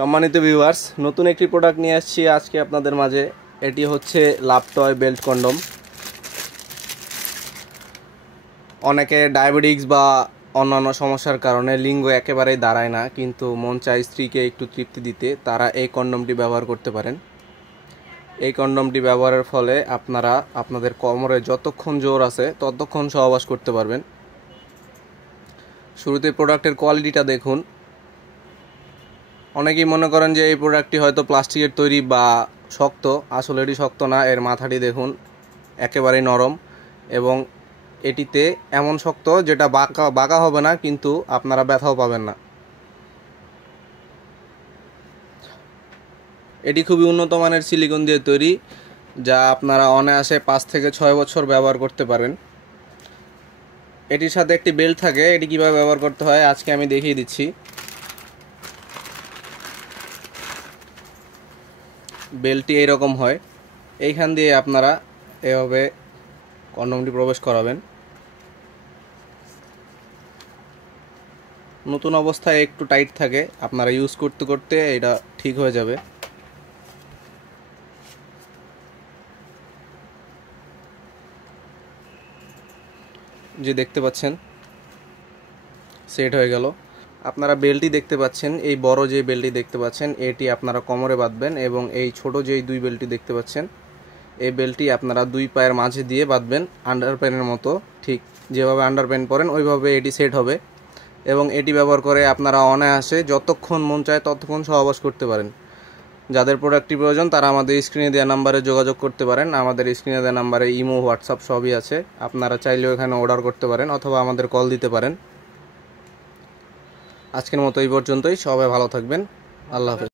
সম্মানিত ভিউয়ার্স, নতুন একটি প্রোডাক্ট নিয়ে আসছি আজকে আপনাদের মাঝে। এটি হচ্ছে লাভ টয় বেল্ট কন্ডম। অনেকে ডায়াবেটিক্স বা অন্যান্য সমস্যার কারণে লিঙ্গ একেবারেই দাঁড়ায় না, কিন্তু মন চায় স্ত্রীকে একটু তৃপ্তি দিতে, তারা এই কন্ডমটি ব্যবহার করতে পারেন। এই কন্ডমটি ব্যবহারের ফলে আপনারা আপনাদের কোমরে যতক্ষণ জোর আছে ততক্ষণ সহবাস করতে পারবেন। শুরুতে প্রোডাক্টের কোয়ালিটিটা দেখুন। অনেকেই মনে করেন যে এই প্রোডাক্টটি হয়তো প্লাস্টিকের তৈরি বা শক্ত, আসলে এটি শক্ত না। এর মাথাটি দেখুন, একেবারেই নরম এবং এটিতে এমন শক্ত যেটা বাঁকা হবে না, কিন্তু আপনারা ব্যথাও পাবেন না। এটি খুবই উন্নত মানের সিলিকন দিয়ে তৈরি, যা আপনারা অনায়াসে 5 থেকে 6 বছর ব্যবহার করতে পারেন। এটির সাথে একটি বেল্ট থাকে। এটি কিভাবে ব্যবহার করতে হয় আজকে আমি দেখিয়ে দিচ্ছি। বেল্টটি এইরকম হয়। এইখান দিয়ে আপনারা এভাবে কন্ডমটি প্রবেশ করাবেন। নতুন অবস্থায় একটু টাইট থাকে, আপনারা ইউজ করতে করতে এটা ঠিক হয়ে যাবে। যে দেখতে পাচ্ছেন সেট হয়ে গেল। আপনারা বেল্টটি দেখতে পাচ্ছেন, এই বড় যে বেল্টটি দেখতে পাচ্ছেন এটি আপনারা কোমরে বাঁধবেন, এবং এই ছোট যেই দুই বেল্টটি দেখতে পাচ্ছেন এই বেল্টটি আপনারা দুই পায়ের মাঝে দিয়ে বাঁধবেন, আন্ডারপ্যান্টের মতো। ঠিক যেভাবে আন্ডারপ্যান্ট পরেন ওইভাবে এটি সেট হবে, এবং এটি ব্যবহার করে আপনারা অনায়াসে যতক্ষণ মন চায় ততক্ষণ সহবাস করতে পারেন। যাদের প্রোডাক্টটি প্রয়োজন তারা আমাদের স্ক্রিনে দেওয়া নাম্বারে যোগাযোগ করতে পারেন। আমাদের স্ক্রিনে দেওয়া নাম্বারে ইমো, হোয়াটসঅ্যাপ সবই আছে। আপনারা চাইলেও এখানে অর্ডার করতে পারেন অথবা আমাদের কল দিতে পারেন। আজকের মতো এই পর্যন্তই। সবাই ভালো থাকবেন। আল্লাহ হাফেজ।